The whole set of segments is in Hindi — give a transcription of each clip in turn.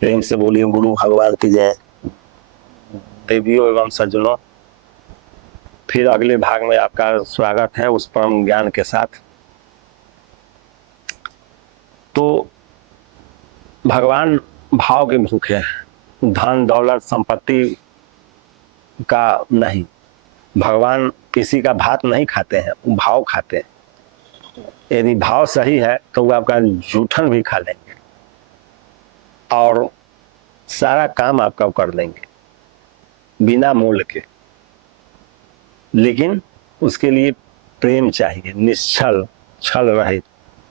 प्रेम से बोलिए गुरु भगवान की जय। देवियों एवं सज्जनों, फिर अगले भाग में आपका स्वागत है उस परम ज्ञान के साथ। तो भगवान भाव के भूखे हैं, धन दौलत संपत्ति का नहीं। भगवान किसी का भात नहीं खाते हैं, वो भाव खाते हैं। यदि भाव सही है तो वो आपका जूठन भी खा लेंगे और सारा काम आपका कर देंगे बिना मोल के। लेकिन उसके लिए प्रेम चाहिए, निश्चल छल रहित,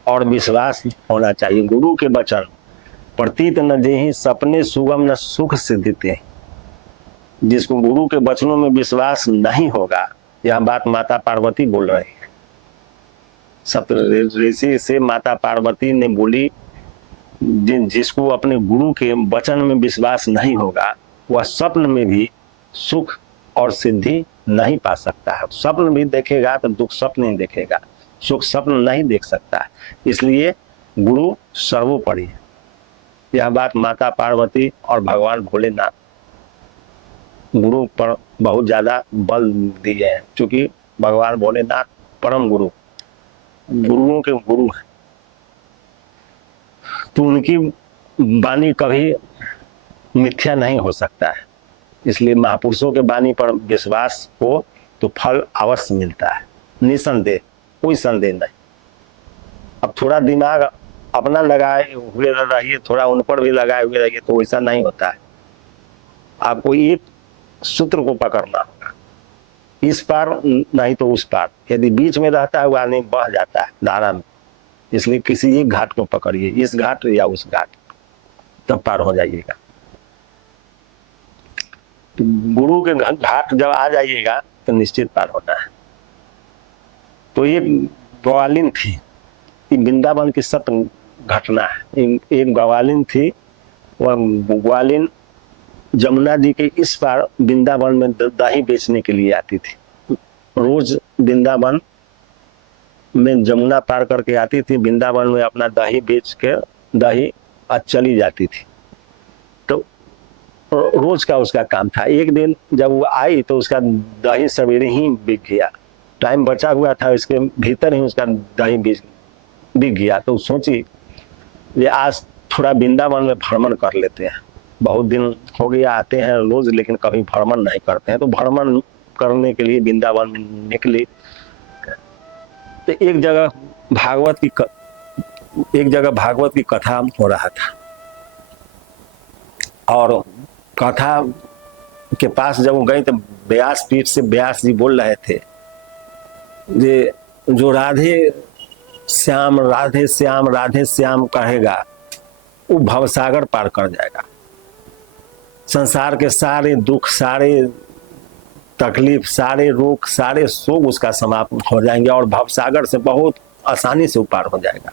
और विश्वास होना चाहिए। गुरु के वचन प्रतीत न जेहि सपने सुगम न सुख सिद्धिते। जिसको गुरु के वचनों में विश्वास नहीं होगा, यह बात माता पार्वती बोल रही है। सप्तऋषि से माता पार्वती ने बोली, जिसको अपने गुरु के वचन में विश्वास नहीं होगा वह स्वप्न में भी सुख और सिद्धि नहीं पा सकता है। स्वप्न भी देखेगा तो दुख स्वप्न नहीं देखेगा, सुख स्वप्न नहीं देख सकता है। इसलिए गुरु सर्वोपरि है। यह बात माता पार्वती और भगवान भोलेनाथ गुरु पर बहुत ज्यादा बल दिए हैं, क्योंकि भगवान भोलेनाथ परम गुरु, गुरुओं के गुरु हैं। तो उनकी वाणी कभी मिथ्या नहीं हो सकता है। इसलिए महापुरुषों के वाणी पर विश्वास हो तो फल अवश्य मिलता है, निसंदेह, कोई संदेह नहीं। अब थोड़ा दिमाग अपना लगाए हुए रहिए, थोड़ा उन पर भी लगाए हुए रहिए, तो वैसा नहीं होता है। आपको एक सूत्र को पकड़ना होगा, इस पार नहीं तो उस पार। यदि बीच में रहता है वो आदमी बह जाता है धारा में। इसलिए किसी एक घाट को पकड़िए, इस घाट या उस घाट, तब पार हो जाइएगा। तो गुरु के घाट जब आ जाइएगा तो निश्चित पार होना है। तो ये ग्वालिन थी, ये वृंदावन की सत्य घटना है। एक ग्वालिन थी, वह ग्वालिन जमुना जी के इस पार वृंदावन में दही बेचने के लिए आती थी। रोज वृंदावन में जमुना पार करके आती थी, वृंदावन में अपना दही बेच के दही चली जाती थी। तो रोज का उसका काम था। एक दिन जब वो आई तो उसका दही सवेरे ही बिक गया, टाइम बचा हुआ था, इसके भीतर ही उसका दही बिक गया। तो सोची ये आज थोड़ा वृंदावन में भ्रमण कर लेते हैं, बहुत दिन हो गया आते हैं रोज, लेकिन कभी भ्रमण नहीं करते हैं। तो भ्रमण करने के लिए वृंदावन में निकली। तो एक जगह भागवत की कथा हो रहा था, और कथा के पास जब गई तो व्यास पीठ से व्यास जी बोल रहे थे, जो राधे श्याम राधे श्याम राधे श्याम कहेगा वो भवसागर पार कर जाएगा। संसार के सारे दुख, सारे तकलीफ, सारे रोग, सारे शोक उसका समाप्त हो जाएंगे और भवसागर से बहुत आसानी से पार हो जाएगा,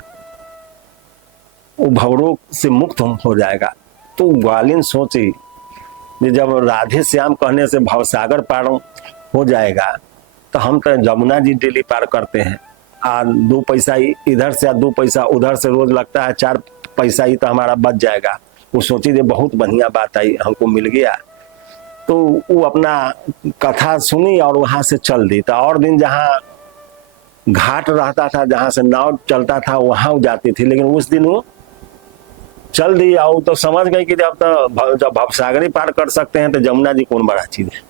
वो भवरोग से मुक्त हो जाएगा। तो ग्वालिन सोची कि जब राधे श्याम कहने से भवसागर पार हो जाएगा तो हम तो जमुना जी डेली पार करते हैं, 2 पैसा इधर से 2 पैसा उधर से रोज लगता है, 4 पैसा ही तो हमारा बच जाएगा। वो सोची कि बहुत बढ़िया बात आई, हमको मिल गया। तो वो अपना कथा सुनी और वहां से चल दी। तो और दिन जहाँ घाट रहता था, जहां से नाव चलता था, वहां जाती थी, लेकिन उस दिन वो चल दी और तो समझ गई कि जब भवसागरी पार कर सकते हैं तो जमुना जी कौन बड़ा चीज है।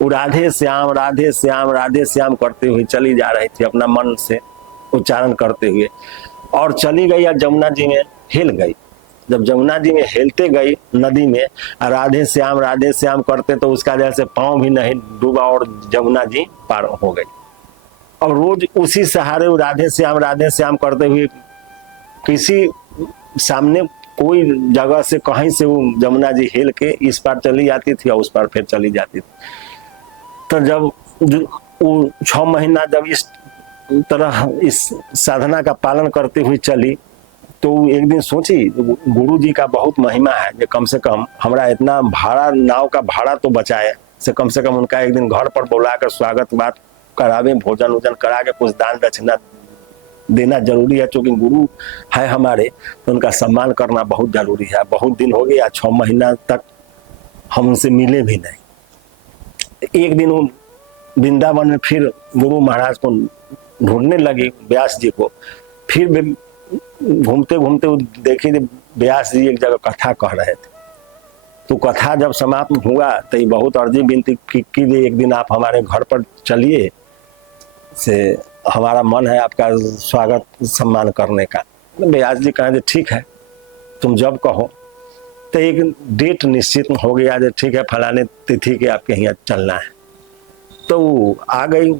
वो राधे श्याम राधे श्याम राधे श्याम करते हुए चली जा रही थी, अपना मन से उच्चारण करते हुए, और चली गई और जमुना जी में हिल गई। जब जमुना जी में हिलते गई नदी में, राधे श्याम करते तो उसका जैसे पांव भी नहीं डूबा और जमुना जी पार हो गई। और रोज उसी सहारे राधे श्याम करते हुए किसी सामने कोई जगह से कहीं से वो जमुना जी हिल के इस पार चली जाती थी और उस पार फिर चली जाती थी। तो जब वो 6 महीना जब इस तरह इस साधना का पालन करते हुए चली, तो एक दिन सोची गुरु जी का बहुत महिमा है, जो कम से कम हमारा इतना भाड़ा, नाव का भाड़ा तो बचाए, से कम उनका एक दिन घर पर बुला कर स्वागत बात करावे, भोजन वोजन करा के कुछ दान दक्षिणा देना जरूरी है, क्योंकि गुरु है हमारे, तो उनका सम्मान करना बहुत जरूरी है। बहुत दिन हो गया, 6 महीना तक हम उनसे मिले भी नहीं। एक दिन वृंदावन में फिर गुरु महाराज को ढूंढने लगे, व्यास जी को। फिर घूमते घूमते देखे व्यास जी एक जगह कथा कह रहे थे। तो कथा जब समाप्त हुआ तो ये बहुत अर्जी विनती की एक दिन आप हमारे घर पर चलिए, से हमारा मन है आपका स्वागत सम्मान करने का। व्यास जी कहें ठीक है, तुम जब कहो। तो एक डेट निश्चित हो गया, जो ठीक है फलाने तिथि के आपके यहाँ चलना है। तो आ गई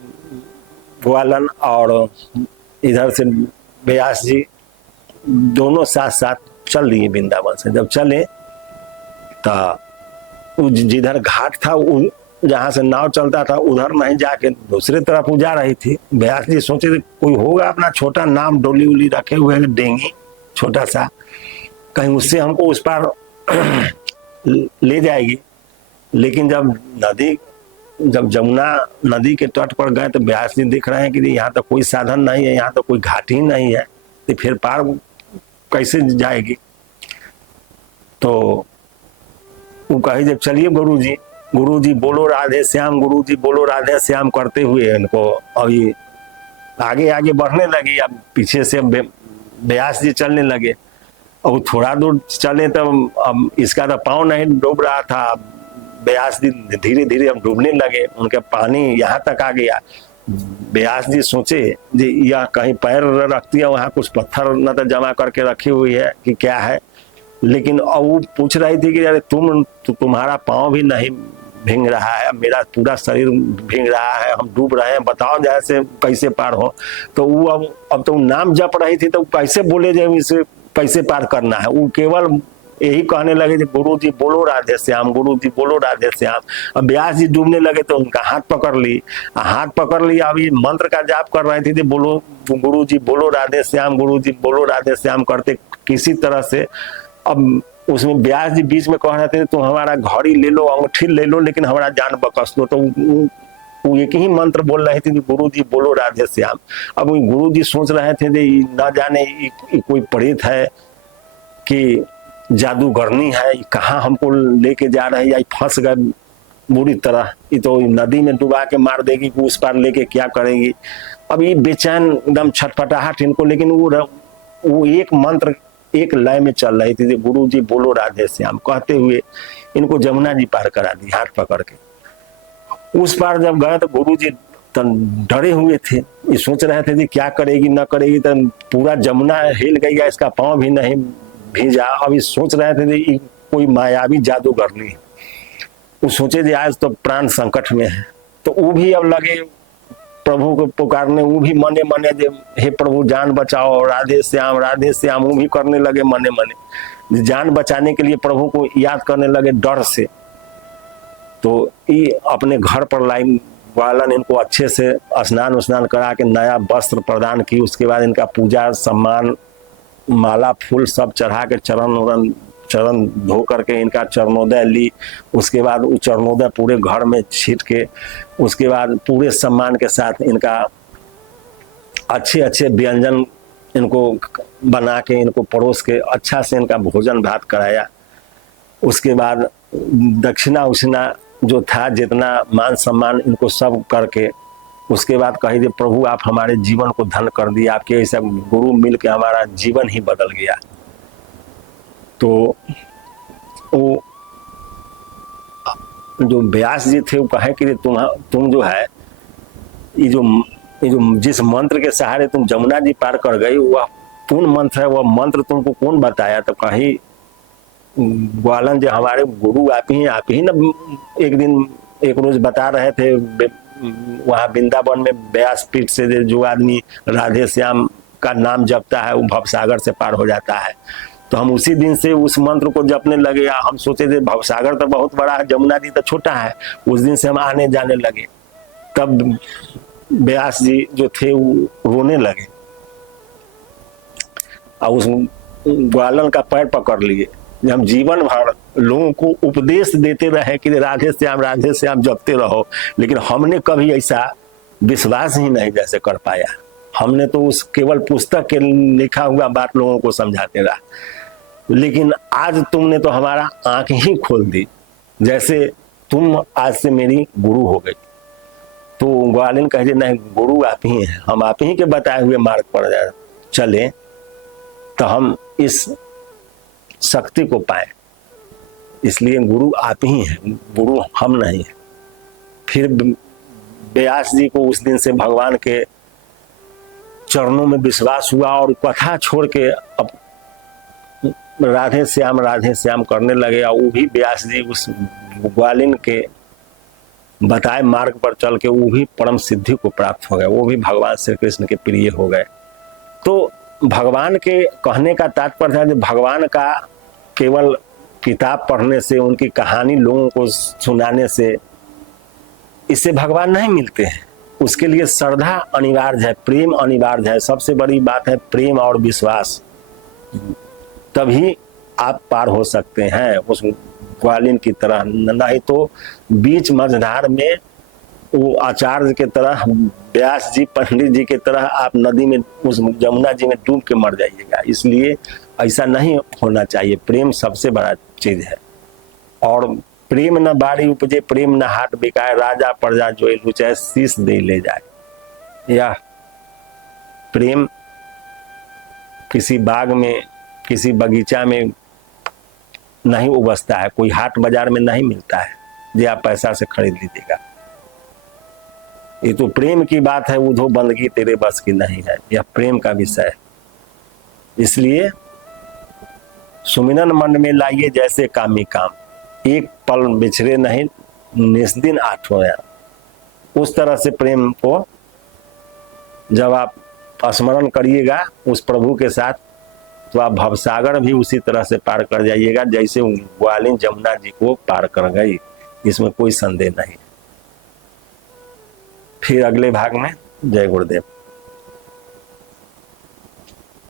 ग्वालन, और इधर से व्यास जी दोनों साथ साथ चल लिए वृंदावन से। जब चले तो जिधर घाट था, जहाँ से नाव चलता था, उधर नहीं जाके दूसरे तरफ वो जा रही थी। व्यास जी सोचे थे कोई होगा अपना छोटा नाव, डोली उली रखे हुए हैं, डेंगी छोटा सा, कहीं उससे हमको उस पार ले जाएगी। लेकिन जब जमुना नदी के तट पर गए तो व्यास जी दिख रहे हैं कि यहाँ तो कोई साधन नहीं है, यहाँ तो कोई घाट ही नहीं है, तो फिर पार कैसे जाएगी। तो वो कही जब चलिए गुरु जी बोलो राधे श्याम, गुरु जी बोलो राधे श्याम करते हुए इनको अभी आगे आगे बढ़ने लगी। अब पीछे से व्यास जी चलने लगे, और थोड़ा दूर चले तब अब इसका तो पाँव नहीं डूब रहा था। व्यास जी धीरे धीरे अब डूबने लगे, उनके पानी यहाँ तक आ गया। व्यास जी सोचे जी यह कहीं पैर रखती है, वहाँ कुछ पत्थर न तो जमा करके रखी हुई है कि क्या है। लेकिन अब वो पूछ रही थी कि अरे तुम्हारा पाँव भी नहीं भींग रहा है, मेरा पूरा शरीर भींग रहा है, हम डूब रहे हैं, बताओ जैसे कैसे पार हो। तो वो अब तो नाम जप रही थी, तो कैसे बोले जो इसे कैसे पार करना है। वो केवल यही कहने लगे गुरु जी बोलो राधे श्याम, गुरु जी बोलो राधे श्याम। अब व्यास जी डूबने लगे तो उनका हाथ पकड़ ली। अब ये मंत्र का जाप कर रहे थे, बोलो गुरु जी बोलो राधे श्याम, गुरु जी बोलो राधे श्याम करते किसी तरह से। अब उसमें व्यास जी बीच में कह रहे थे तुम हमारा घड़ी ले लो, अंगूठी ले लो, लेकिन हमारा जान बकस दो। तो वो एक ही मंत्र बोल रहे थे कि गुरु जी बोलो राधे श्याम। अब गुरु जी सोच रहे थे न जाने कोई प्रेत है कि जादूगरनी है, कहाँ हमको लेके जा रहे हैं, या फंस गए बुरी तरह, ये तो नदी में डुबा के मार देगी, कि उस पार लेके क्या करेंगी। अब ये बेचैन एकदम छटपटाहट इनको। लेकिन वो एक मंत्र एक लय में चल रही थी, गुरु जी बोलो राधे श्याम कहते हुए इनको जमुना जी पार करा दी हाथ पकड़ के। उस पार जब गए तो गुरु जी डरे हुए थे, ये सोच रहे थे कि क्या करेगी न करेगी। तो पूरा जमुना हिल गई, इसका पाँव भी नहीं भीजा। अभी सोच रहे थे कि कोई मायावी जादूगरनी है। वो सोचे जी आज तो प्राण संकट में है, तो वो भी अब लगे प्रभु को पुकारने। वो भी मने मने जे हे प्रभु जान बचाओ, राधे श्याम वो भी करने लगे मने मने। जान बचाने के लिए प्रभु को याद करने लगे डर से। तो ये अपने घर पर लाइन वालन इनको अच्छे से स्नान करा के नया वस्त्र प्रदान की। उसके बाद इनका पूजा सम्मान, माला फूल सब चढ़ा के चरण धो करके इनका चरणोदय ली। उसके बाद वो चरणोदय पूरे घर में छीट के, उसके बाद पूरे सम्मान के साथ इनका अच्छे व्यंजन इनको बना के इनको परोस के अच्छा से इनका भोजन भात कराया। उसके बाद दक्षिणा उछिना जो था जितना मान सम्मान इनको सब करके, उसके बाद कही प्रभु आप हमारे जीवन को धन्य कर दिए, आपके ऐसा गुरु मिल के हमारा जीवन ही बदल गया। तो वो जो व्यास जी थे वो कहे कि तुम जो है ये जो जिस मंत्र के सहारे तुम जमुना जी पार कर गई, वह कौन मंत्र है, वह मंत्र तुमको कौन बताया। तो कही ग्वालन जो हमारे गुरु आप ही ना एक रोज बता रहे थे वहाँ वृंदावन में व्यास पीठ से जो आदमी राधे श्याम का नाम जपता है वो भवसागर से पार हो जाता है। तो हम उसी दिन से उस मंत्र को जपने लगे। हम सोचे थे भवसागर तो बहुत बड़ा है, जमुना जी तो छोटा है। उस दिन से हम आने जाने लगे। तब व्यास जी जो थे वो रोने लगे और उस ग्वालन का पैर पकड़ लिए। हम जीवन भर लोगों को उपदेश देते रहे कि राधे श्याम जपते रहो, लेकिन हमने कभी ऐसा विश्वास ही नहीं जैसे कर पाया। हमने तो उस केवल पुस्तक के लिखा हुआ बात लोगों को समझाते रहा, लेकिन आज तुमने तो हमारा आंख ही खोल दी। जैसे तुम आज से मेरी गुरु हो गई। तो ग्वालिन कहे नहीं, गुरु आप ही हैं, हम आप ही के बताए हुए मार्ग पर चले तो हम इस शक्ति को पाए, इसलिए गुरु आप ही हैं, गुरु हम नहीं हैं। फिर व्यास जी को उस दिन से भगवान के चरणों में विश्वास हुआ और कथा छोड़ के अब राधे श्याम करने लगे। और वो भी व्यास जी उस ग्वालिन के बताए मार्ग पर चल के वो भी परम सिद्धि को प्राप्त हो गए, वो भी भगवान श्री कृष्ण के प्रिय हो गए। तो भगवान के कहने का तात्पर्य है कि भगवान का केवल किताब पढ़ने से, उनकी कहानी लोगों को सुनाने से इससे भगवान नहीं मिलते हैं। उसके लिए श्रद्धा अनिवार्य है, प्रेम अनिवार्य है। सबसे बड़ी बात है प्रेम और विश्वास, तभी आप पार हो सकते हैं उस ग्वालिन की तरह। नहीं तो बीच मझधार में वो आचार्य के तरह, व्यास जी पंडित जी के तरह आप नदी में, उस जमुना जी में डूब के मर जाइएगा। इसलिए ऐसा नहीं होना चाहिए। प्रेम सबसे बड़ा चीज है। और प्रेम न बाड़ी उपजे, प्रेम न हाट बिकाए, राजा प्रजा जो लुचाए, शीश दे ले जाए। या प्रेम किसी बाग में, किसी बगीचा में नहीं उबसता है, कोई हाट बाजार में नहीं मिलता है जो आप पैसा से खरीद लीजिएगा। ये तो प्रेम की बात है, उधो बंदगी तेरे बस की नहीं है, यह प्रेम का विषय है। इसलिए सुमिरन मन में लाइए जैसे कामी काम, एक पल बिछड़े नहीं निस्दिन आठों। उस तरह से प्रेम को जब आप स्मरण करिएगा उस प्रभु के साथ, तो आप भवसागर भी उसी तरह से पार कर जाइएगा जैसे ग्वालिन जमुना जी को पार कर गई। इसमें कोई संदेह नहीं। फिर अगले भाग में जय गुरुदेव।